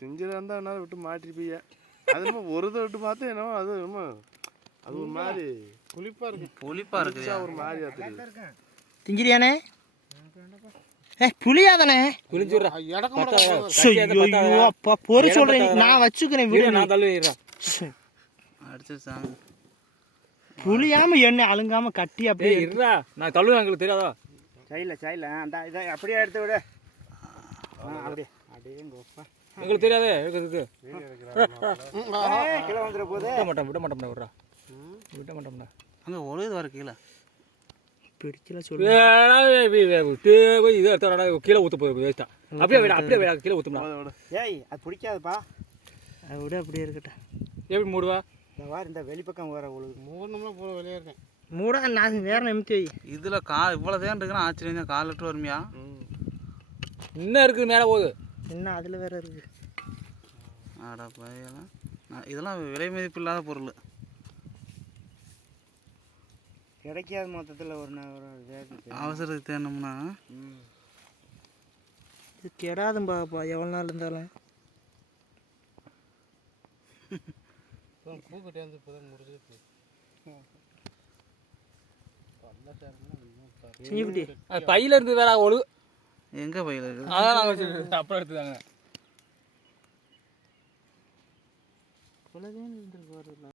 திங்கிறதா இருந்தால் என்னால் விட்டு மாட்டிருப்பீங்க. அது நம்ம ஒரு இதை விட்டு பார்த்தா என்னவோ அது நம்ம அது ஒரு மாதிரி புளிப்பாக இருக்குது ஒரு மாதிரியா தெரியுது. திங்கிறியானே? புளியாதானே? அப்பா பொறி சொல்றேன், நான் வச்சுக்கிறேன். புளியாம எண்ணெய் அழுங்காம கட்டி அப்படியே இருடா. நான் தள்ளுவேன், எங்களுக்கு தெரியாதா? சைல அந்த இதை அப்படியே எடுத்து விட. அப்படியே அப்படியே எங்களுக்கு தெரியாதே. எடுக்கிறதுக்கு கீழே வந்துட போது விட மாட்டோம்டா. விட மாட்டோம்டா. அங்கே ஒழுது வர கீழே பிடிக்கல சொல்லு. இதை எடுத்தா கீழே ஊற்ற போய் வேஸ்ட்டா. அப்படியே விட கீழே ஊற்றுமா? ஏய் அது பிடிக்காதுப்பா. அதை விட அப்படியே இருக்கட்டும். எப்படி மூடுவா? இந்த வெளிப்பக்கம் வர உங்களுக்கு மூடணும்னா போல வெளியே இருக்கேன். மூட நான் வேற நிமித்தி வை. இதில் இவ்வளோ தான் இருக்குன்னா ஆச்சரியம் தான். 4 லிட்டர் வருமையா? இன்னும் இருக்குது, மேலே போகுது. இன்னும் அதில் வேற இருக்குது. ஆடா பையெல்லாம் இதெல்லாம் விலை மதிப்பு இல்லாத பொருள். கிடைக்காது மொத்தத்தில். ஒரு அவசரத்துக்கு தேனோம்னா இது கெடாதும்பாப்பா எவ்வளோ நாள் இருந்தாலும். பூக்கட்டே வந்து இப்போ தான் முடிஞ்சு பையில இருந்து வேற ஒழு. எங்கே பையில இருக்குது? அதான் நாங்கள் அப்புறம் எடுத்துக்காங்க.